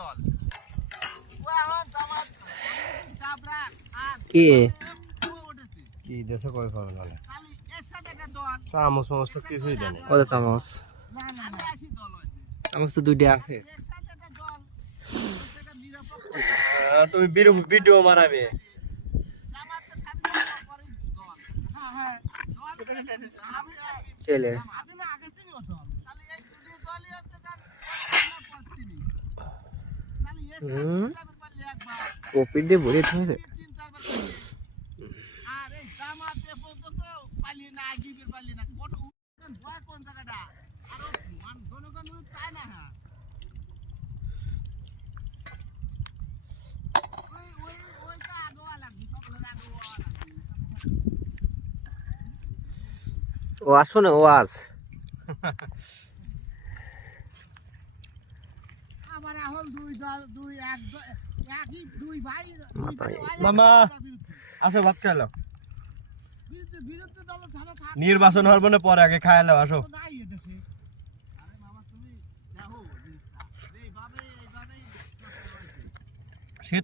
দল ওই এখন জামাত চাবরা আর কি ওঠেছে কি দেশে কই পাবে না খালি এর সাথে একটা দল চামচ সমস্ত কিছুই দেয় না ওদের চামচ না আসি দল হয়েছে চামচ তো দুইটা আছে এর সাথে একটা দল এটা নিরপেক্ষ তুমি ভিডিও মারাবে জামাত তো স্বাধীনতা পরে দল হ্যাঁ দল আমি চলে স্বাধীন আগে ছিল দল তাহলে এই দুই দলই হচ্ছে কারণ পড়ছিনি তাহলে এর সাথে পারলে একবার কপি দিয়ে ভরে থাকে তিন চারবার আর এই জামাতে পর্যন্ত পালিয়ে না আগিয়ে পালিয়ে না কত ভয় কোন জায়গাটা আর জনগণ তাই না হ্যাঁ ওইটা আগোয়া লাগবে সকলের আগোয়া লাগবে ও আসো না ও আস আবার এখন দুই দল দুই এক একই দুই ভাই মামা আসো ভাত খাইলো বিরুদ্ধে দল ঝামেলা নির্বাচন হওয়ার পরে আগে খাইলো আসো নাই